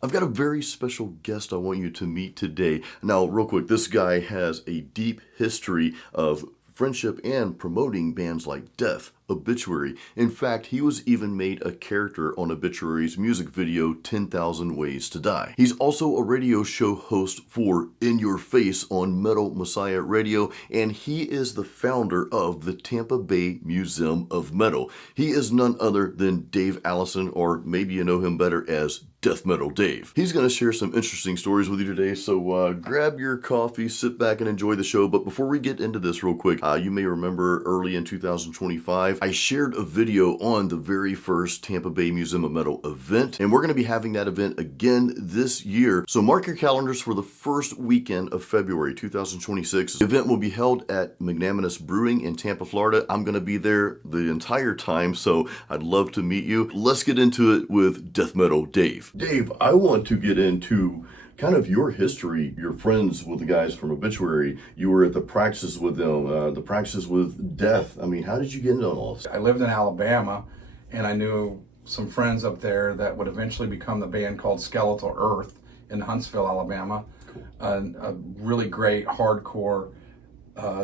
I've got a very special guest I want you to meet today. Now, real quick, this guy has a deep history of friendship and promoting bands like Death, Obituary. In fact, he was even made a character on Obituary's music video 10,000 Ways to Die. He's also a radio show host for In Your Face on Metal Messiah Radio, and he is the founder of the Tampa Bay Museum of Metal. He is none other than Dave Allison, or maybe you know him better as Death Metal Dave. He's going to share some interesting stories with you today, so grab your coffee, sit back and enjoy the show. But before we get into this real quick, you may remember early in 2025, I shared a video on the very first Tampa Bay Museum of Metal event, and we're going to be having that event again this year. So mark your calendars for the first weekend of February 2026. The event will be held at Magnanimous Brewing in Tampa, Florida. I'm going to be there the entire time, so I'd love to meet you. Let's get into it with Death Metal Dave. Dave, I want to get into kind of your history. You're friends with the guys from Obituary. You were at the practices with them, the practices with Death. I mean, how did you get into all this? I lived in Alabama, and I knew some friends up there that would eventually become the band called Skeletal Earth in Huntsville, Alabama. Cool. A really great hardcore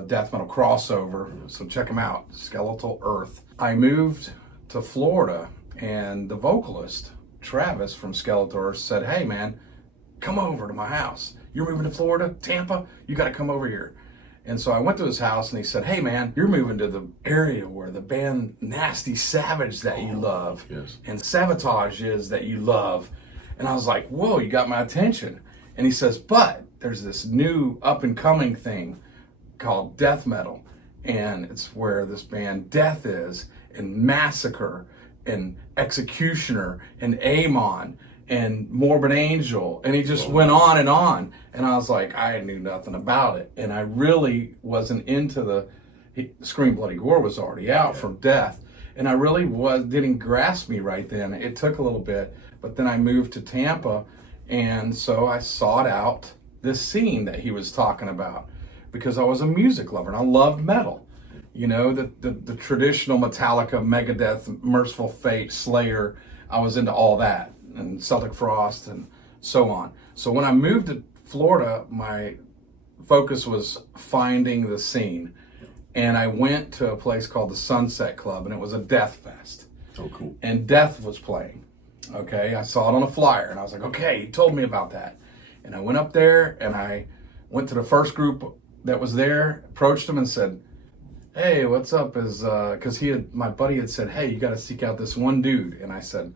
death metal crossover. So check them out, Skeletal Earth. I moved to Florida, and the vocalist, Travis from Skeletal Earth, said, "Hey man, come over to my house. You're moving to Florida, Tampa, you got to come over here." And so I went to his house and he said, "Hey man, you're moving to the area where the band Nasty Savage that you love, yes, and Sabotage is that you love." And I was like, "Whoa, you got my attention." And he says, "But there's this new up and coming thing called death metal, and it's where this band Death is, and Massacre, and Executioner, and Amon, and Morbid Angel," and he just went on. And I was like, I knew nothing about it, and I really wasn't into Scream Bloody Gore was already out from Death, and I really didn't grasp me right then. It took a little bit, but then I moved to Tampa, and so I sought out this scene that he was talking about because I was a music lover and I loved metal. You know, the traditional Metallica, Megadeth, Merciful Fate, Slayer, I was into all that, and Celtic Frost and so on. So when I moved to Florida, my focus was finding the scene. And I went to a place called the Sunset Club, and it was a death fest. Oh, cool. And Death was playing. Okay, I saw it on a flyer, and I was like, okay, he told me about that. And I went up there, and I went to the first group that was there, approached him and said, "Hey, what's up?" Because my buddy had said, "Hey, you got to seek out this one dude." And I said,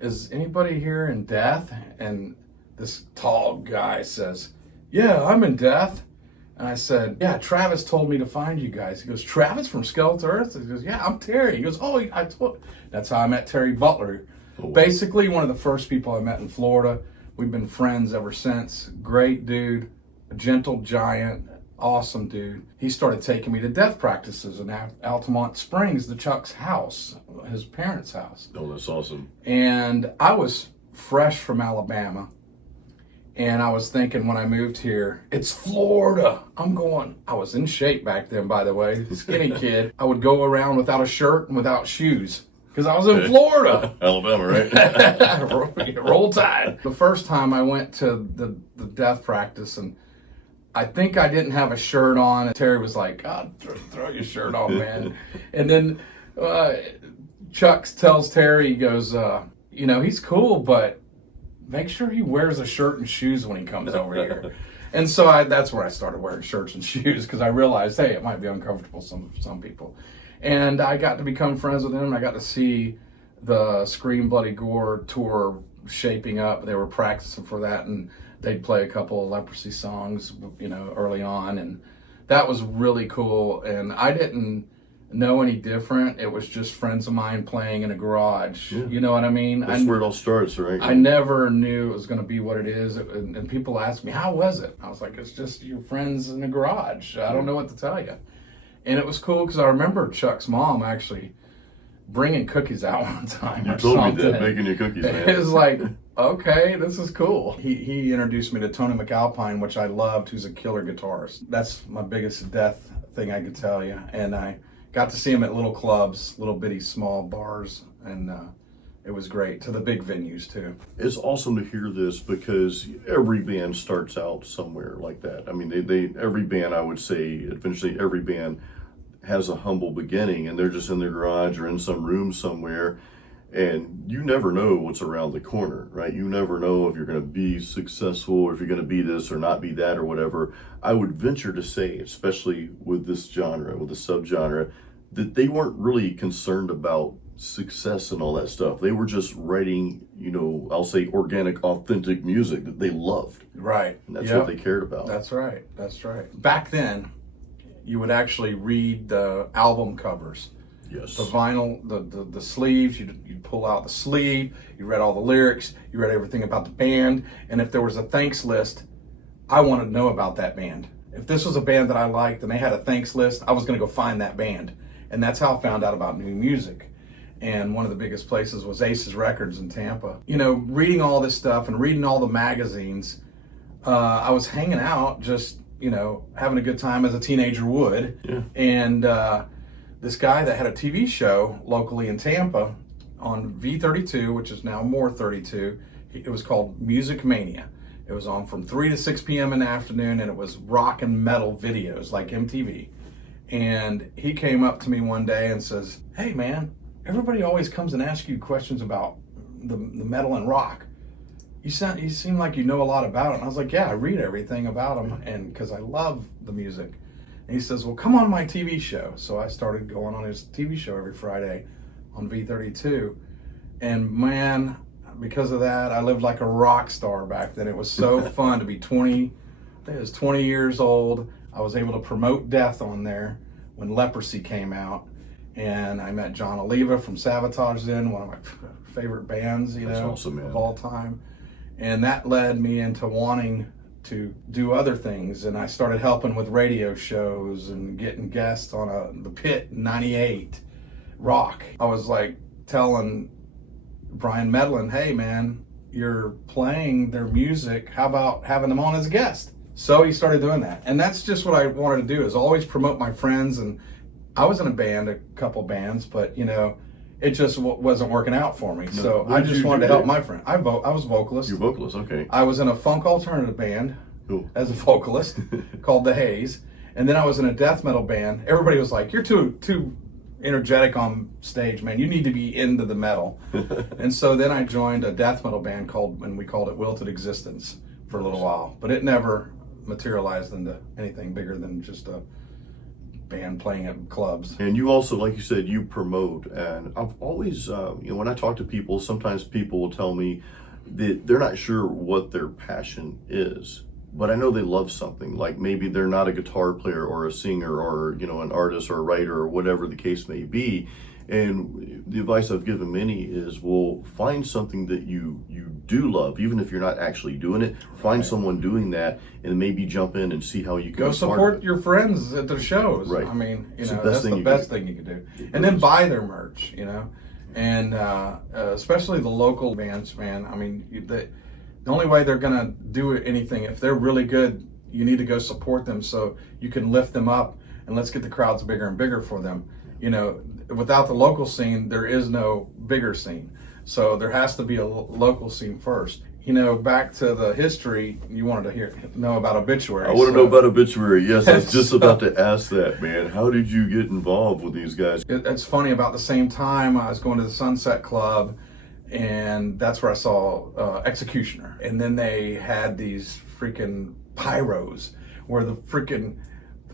"Is anybody here in Death?" And this tall guy says, "Yeah, I'm in Death." And I said, "Yeah, Travis told me to find you guys." He goes, "Travis from Skeletal Earth?" He goes, "Yeah, I'm Terry." He goes, "Oh, I told." That's how I met Terry Butler. Oh, wow. Basically, one of the first people I met in Florida. We've been friends ever since. Great dude, a gentle giant. Awesome dude. He started taking me to death practices in Altamont Springs, the Chuck's house, his parents' house. Oh, that's awesome. And I was fresh from Alabama, and I was thinking when I moved here, it's Florida. I was in shape back then, by the way, skinny kid. I would go around without a shirt and without shoes because I was in Florida. Alabama, right? Roll Tide. The first time I went to the death practice, and I think I didn't have a shirt on. And Terry was like, "God, throw your shirt on, man." And then Chuck tells Terry, he goes, he's cool, but make sure he wears a shirt and shoes when he comes over here. And so that's where I started wearing shirts and shoes, because I realized, hey, it might be uncomfortable for some people. And I got to become friends with him. I got to see the Scream Bloody Gore tour shaping up. They were practicing for that, and they'd play a couple of Leprosy songs, early on, and that was really cool. And I didn't know any different. It was just friends of mine playing in a garage. Yeah. You know what I mean? That's where it all starts, right? I never knew it was going to be what it is. And people asked me, "How was it?" I was like, "It's just your friends in a garage. I don't know what to tell you." And it was cool because I remember Chuck's mom actually bringing cookies out one time. You told me that, making your cookies, man. It was like, okay, this is cool. He introduced me to Tony McAlpine, which I loved, who's a killer guitarist. That's my biggest death thing I could tell you. And I got to see him at little clubs, little bitty small bars, and it was great, to the big venues too. It's awesome to hear this because every band starts out somewhere like that. I mean, they every band, I would say, eventually every band has a humble beginning, and they're just in their garage or in some room somewhere, and you never know what's around the corner, right? You never know if you're going to be successful or if you're going to be this or not be that or whatever. I would venture to say, especially with this genre, with the subgenre, that they weren't really concerned about success and all that stuff. They were just writing, I'll say organic, authentic music that they loved. Right. And that's what they cared about. That's right. Back then, you would actually read the album covers. Yes. The vinyl, the sleeves, you'd pull out the sleeve, you read all the lyrics, you read everything about the band, and if there was a thanks list, I wanted to know about that band. If this was a band that I liked and they had a thanks list, I was going to go find that band. And that's how I found out about new music. And one of the biggest places was Ace's Records in Tampa. Reading all this stuff and reading all the magazines, I was hanging out, just, having a good time as a teenager would. Yeah. And this guy that had a TV show locally in Tampa on V32, which is now More 32, it was called Music Mania. It was on from 3 to 6 p.m. in the afternoon, and it was rock and metal videos like MTV. And he came up to me one day and says, "Hey man, everybody always comes and asks you questions about the metal and rock. You seem like you know a lot about it." And I was like, "Yeah, I read everything about them, and because I love the music." And he says, "Well, come on my TV show." So I started going on his TV show every Friday on V32. And man, because of that, I lived like a rock star back then. It was so fun to be 20. I was 20 years old. I was able to promote Death on there when Leprosy came out. And I met John Oliva from Sabotage then, one of my favorite bands, That's awesome, man. of all time. And that led me into wanting to do other things. And I started helping with radio shows and getting guests on the Pit 98 Rock. I was like telling Brian Medlin, "Hey man, you're playing their music. How about having them on as a guest?" So he started doing that. And that's just what I wanted to do, is always promote my friends. And I was in a band, a couple bands, but it just wasn't working out for me. No. So I just wanted to help my friend. I was vocalist. You're vocalist, okay. I was in a funk alternative band Cool. as a vocalist called The Haze. And then I was in a death metal band. Everybody was like, "You're too energetic on stage, man. You need to be into the metal." And so then I joined a death metal band and we called it Wilted Existence for a little while. But it never materialized into anything bigger than just a band playing at clubs. And you also, like you said, you promote. And I've always, when I talk to people, sometimes people will tell me that they're not sure what their passion is. But I know they love something. Like maybe they're not a guitar player or a singer or, an artist or a writer or whatever the case may be. And the advice I've given many is, well, find something that you do love, even if you're not actually doing it. Find someone doing that, and maybe jump in and see how you can go support your friends at their shows. Right. I mean, It's the that's the best thing you can do. And then buy their merch, and especially the local bands, man. I mean, the only way they're gonna do anything, if they're really good, you need to go support them so you can lift them up, and let's get the crowds bigger and bigger for them. Without the local scene, there is no bigger scene. So there has to be a local scene first. Back to the history, you wanted to know about Obituary. I want to know about Obituary. Yes, I was just about to ask that, man. How did you get involved with these guys? It's funny, about the same time I was going to the Sunset Club, and that's where I saw Executioner. And then they had these freaking pyros where the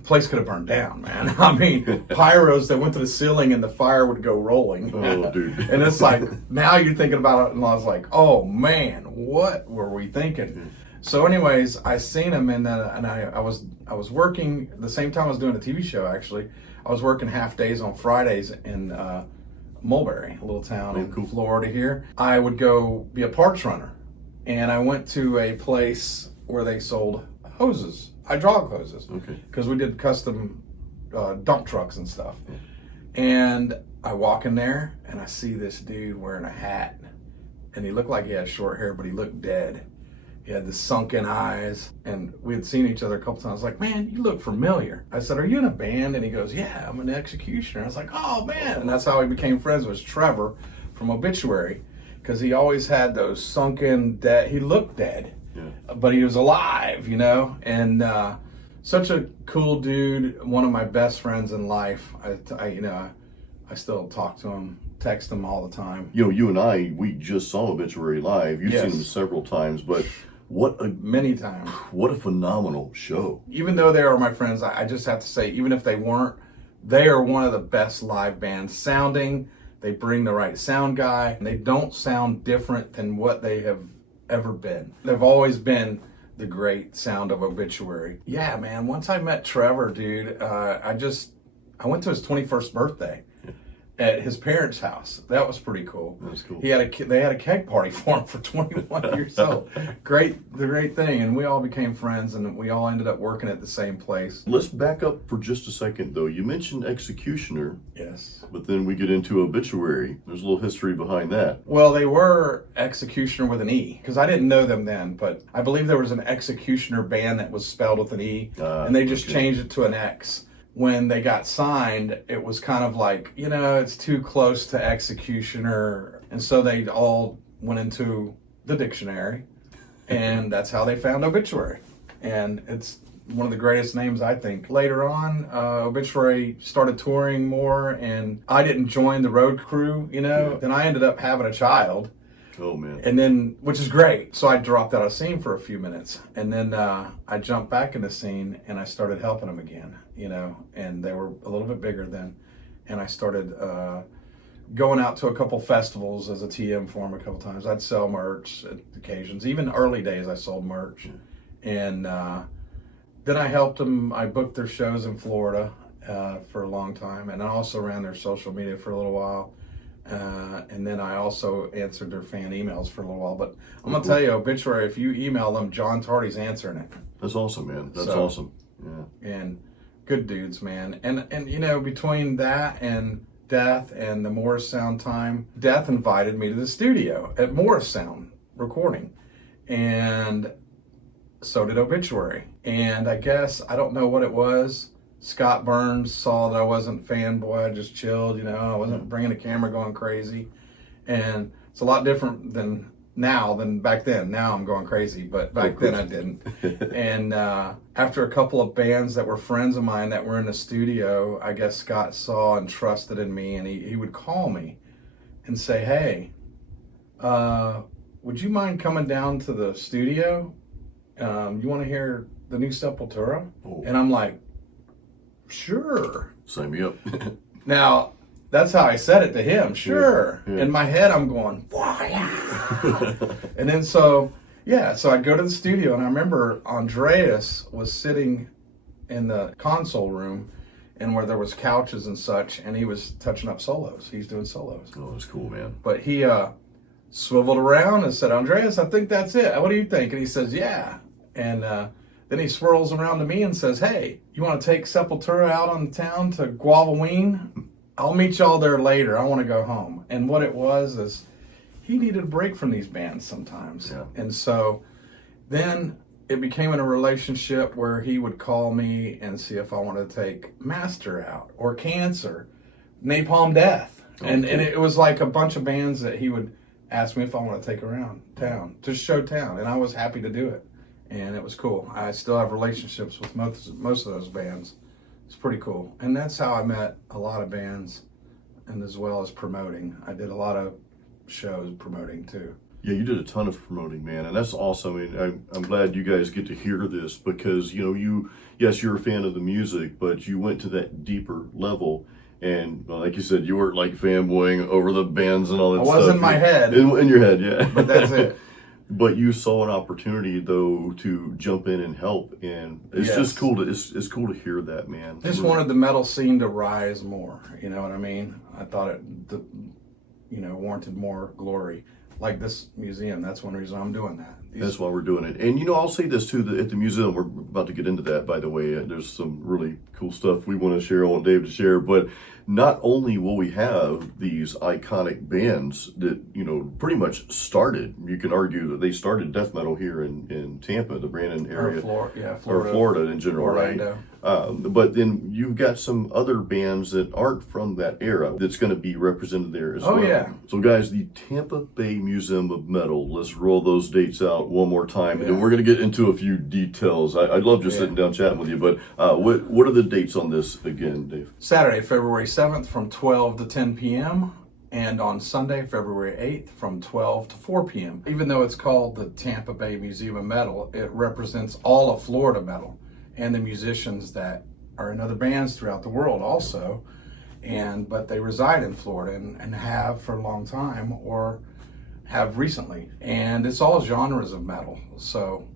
place could have burned down, man. I mean, pyros that went to the ceiling and the fire would go rolling. Oh, dude. And it's like, now you're thinking about it, and I was like, oh man, what were we thinking? So anyways, I seen him, and I was working the same time I was doing a TV show. Actually, I was working half days on Fridays in Mulberry, a little town in Florida here. I would go be a parts runner, and I went to a place where they sold hoses, hydraulic hoses, because we did custom dump trucks and stuff. And I walk in there, and I see this dude wearing a hat, and he looked like he had short hair, but he looked dead. He had the sunken eyes, and we had seen each other a couple times. I was like, "Man, you look familiar." I said, "Are you in a band?" And he goes, "Yeah, I'm an Executioner." I was like, "Oh man!" And that's how we became friends. Was Trevor from Obituary, because he always had those sunken dead. He looked dead, Yeah. but he was alive, you know, and such a cool dude. One of my best friends in life. I still talk to him, text him all the time. You know, you and I, we just saw Obituary live. You've Yes. seen them several times, but Many times. what a phenomenal show. Even though they are my friends, I just have to say, even if they weren't, they are one of the best live bands sounding. They bring the right sound guy, and they don't sound different than what they have ever been. They've always been the great sound of Obituary. Yeah, man, once I met Trevor, dude, I went to his 21st birthday at his parents' house. That was pretty cool. That was cool. They had a keg party for him for 21 years old. The great thing. And we all became friends, and we all ended up working at the same place. Let's back up for just a second, though. You mentioned Executioner, Yes. but then we get into Obituary. There's a little history behind that. Well, they were Executioner with an E, because I didn't know them then, but I believe there was an Executioner band that was spelled with an E, and they just changed it to an X. When they got signed, it was kind of like, you know, it's too close to Executioner. And so they all went into the dictionary, and that's how they found Obituary. And it's one of the greatest names, I think. Later on, Obituary started touring more, and I didn't join the road crew, you know. Then I ended up having a child. Oh, man. And then, which is great. So I dropped out of scene for a few minutes. And then I jumped back in the scene, and I started helping them again, you know. And they were a little bit bigger then. And I started going out to a couple festivals as a TM for them a couple times. I'd sell merch at occasions. Even early days, I sold merch. And then I helped them. I booked their shows in Florida for a long time. And I also ran their social media for a little while. And then I also answered their fan emails for a little while. But I'm going to tell you, Obituary, if you email them, John Tardy's answering it. That's awesome, man. That's awesome. Yeah. And good dudes, man. And you know, between that and Death and the Morrisound time, Death invited me to the studio at Morrisound Recording. And so did Obituary. And I guess, I don't know what it was. Scott Burns saw that I wasn't fanboy. I just chilled, you know. I wasn't bringing a camera going crazy. And it's a lot different than now than back then. Now I'm going crazy, but back then I didn't. And after a couple of bands that were friends of mine that were in the studio, I guess Scott saw and trusted in me, and he would call me and say, hey, would you mind coming down to the studio? You want to hear the new Sepultura? Oh. And I'm like, sure. Sign me up. Now, that's how I said it to him. Sure. Yeah. In my head, I'm going, yeah. And then so I'd go to the studio, and I remember Andreas was sitting in the console room, and where there was couches and such, and he was touching up solos. He's doing solos. Oh, that's cool, man. But he swiveled around and said, Andreas, I think that's it. What do you think? And he says, yeah. And then he swirls around to me and says, hey, you want to take Sepultura out on the town to Guavaween? I'll meet y'all there later. I want to go home. And what it was is he needed a break from these bands sometimes. Yeah. And so then it became in a relationship where he would call me and see if I wanted to take Master out or Cancer, Napalm Death. Okay. And it was like a bunch of bands that he would ask me if I want to take around town, to show town. And I was happy to do it. And it was cool. I still have relationships with most of those bands. It's pretty cool. And that's how I met a lot of bands, and as well as promoting. I did a lot of shows promoting too. Yeah, you did a ton of promoting, man, and that's awesome. I mean, I'm glad you guys get to hear this because, you know, yes, you're a fan of the music, but you went to that deeper level. And like you said, you weren't like fanboying over the bands and all that stuff. I was in my head. In your head, yeah. But that's it. But you saw an opportunity though to jump in and help, and it's just cool to it's cool to hear that, man. Just wanted the metal scene to rise more. You know what I mean? I thought it, warranted more glory. Like this museum, that's one reason I'm doing that. That's why we're doing it. And I'll say this too: at the museum, we're about to get into that. By the way, there's some really cool stuff we want to share. I want Dave to share, but not only will we have these iconic bands that, you know, pretty much started, you can argue that they started death metal here in Tampa, the Brandon area, Florida, or Florida in general, Orlando. right? But then you've got some other bands that aren't from that era that's going to be represented there as well. Oh, yeah. So guys, the Tampa Bay Museum of Metal, let's roll those dates out one more time, and we're going to get into a few details. I'd love just sitting down chatting with you, but what are the dates on this again, Dave? Saturday, February 7th from 12 to 10 p.m. and on Sunday, February 8th from 12 to 4 p.m. Even though it's called the Tampa Bay Museum of Metal, it represents all of Florida metal and the musicians that are in other bands throughout the world also, but they reside in Florida and have for a long time or have recently. And it's all genres of metal, so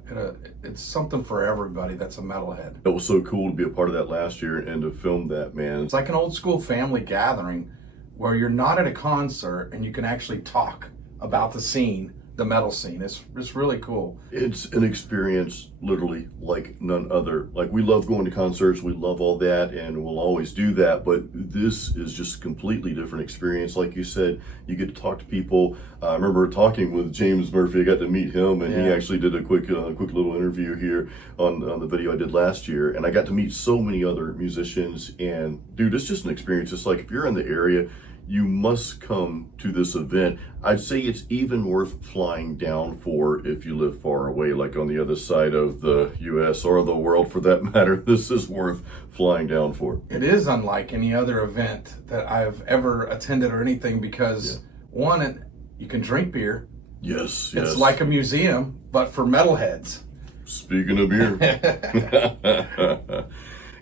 it's something for everybody that's a metalhead. It was so cool to be a part of that last year and to film that, man. It's like an old school family gathering where you're not at a concert and you can actually talk about the scene, the metal scene. It's really cool. It's an experience literally like none other. Like, we love going to concerts, we love all that, and we'll always do that, but this is just a completely different experience. Like you said, you get to talk to people. I remember talking with James Murphy. I got to meet him, and he actually did a quick little interview here on the video I did last year, and I got to meet so many other musicians. And dude, it's just an experience. It's like, if you're in the area, you must come to this event. I'd say it's even worth flying down for if you live far away, like on the other side of the U.S. or the world for that matter. This is worth flying down for. It is unlike any other event that I've ever attended or anything because, one, you can drink beer. Yes. It's like a museum, but for metalheads. Speaking of beer.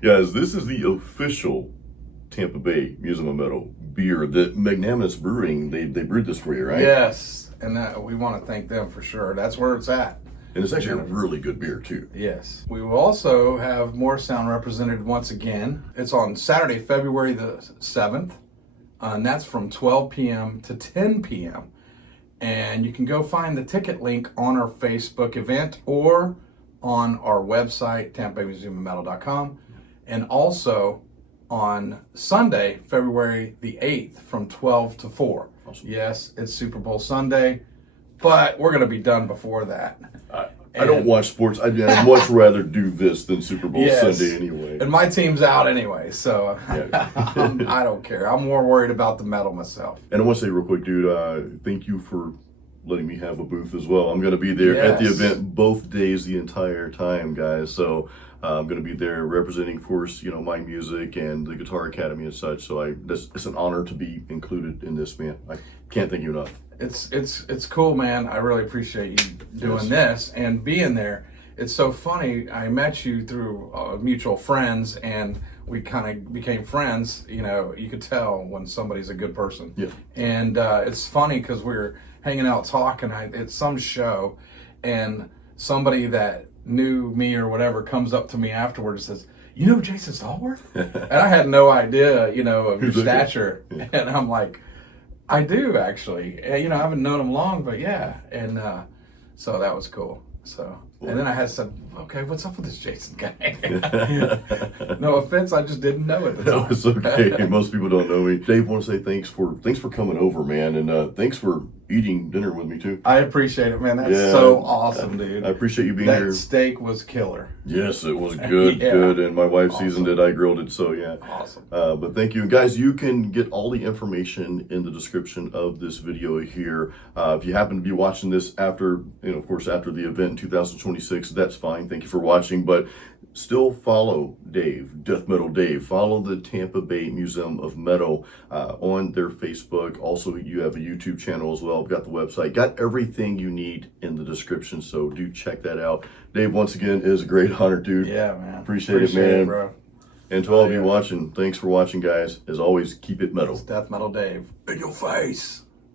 Guys, this is the official Tampa Bay Museum of Metal beer. The Magnanimous Brewing, they brewed this for you, right? Yes, and we want to thank them for sure. That's where it's at. And it's actually a really good beer too. Yes. We will also have Morrisound represented once again. It's on Saturday, February the 7th, and that's from 12 p.m. to 10 p.m. And you can go find the ticket link on our Facebook event or on our website, tampabaymuseumofmetal.com, and also on Sunday, February the 8th from 12 to 4. Awesome. Yes, it's Super Bowl Sunday, but we're going to be done before that. I don't watch sports. I'd much rather do this than Super Bowl Sunday anyway. And my team's out anyway, so I don't care. I'm more worried about the metal myself. And I want to say real quick, dude, thank you for letting me have a booth as well. I'm going to be there at the event both days the entire time, guys. So I'm going to be there representing, of course, you know, my music and the Guitar Academy and such. So it's an honor to be included in this, man. I can't thank you enough. It's cool, man. I really appreciate you doing this and being there. It's so funny. I met you through mutual friends, and we kind of became friends. You know, you could tell when somebody's a good person. Yeah. And it's funny because we were hanging out talking at some show, and somebody that knew me or whatever comes up to me afterwards and says, "You know Jason Stallworth?" And I had no idea, you know, of your stature. Yeah. And I'm like, I do actually. You know, I haven't known him long, but yeah. And so that was cool. So, and then I had said, okay, what's up with this Jason guy? No offense, I just didn't know it. No, it's okay. Most people don't know me. Dave, want to say thanks for coming over, man, and thanks for eating dinner with me too. I appreciate it, man. That's so awesome, dude. I appreciate you being here. That steak was killer. Yes, it was good, good, and my wife seasoned it. I grilled it, so yeah. Awesome. But thank you, guys. You can get all the information in the description of this video here. If you happen to be watching this after, you know, of course, after the event in 2026, that's fine. Thank you for watching, but still follow Dave, Death Metal Dave. Follow the Tampa Bay Museum of Metal on their Facebook. Also, you have a YouTube channel as well. I've got the website. Got everything you need in the description, so do check that out. Dave, once again, it is a great honor, dude. Yeah, man. Appreciate it, man. Bro. And to all of you watching, thanks for watching, guys. As always, keep it metal. It's Death Metal Dave. In your face.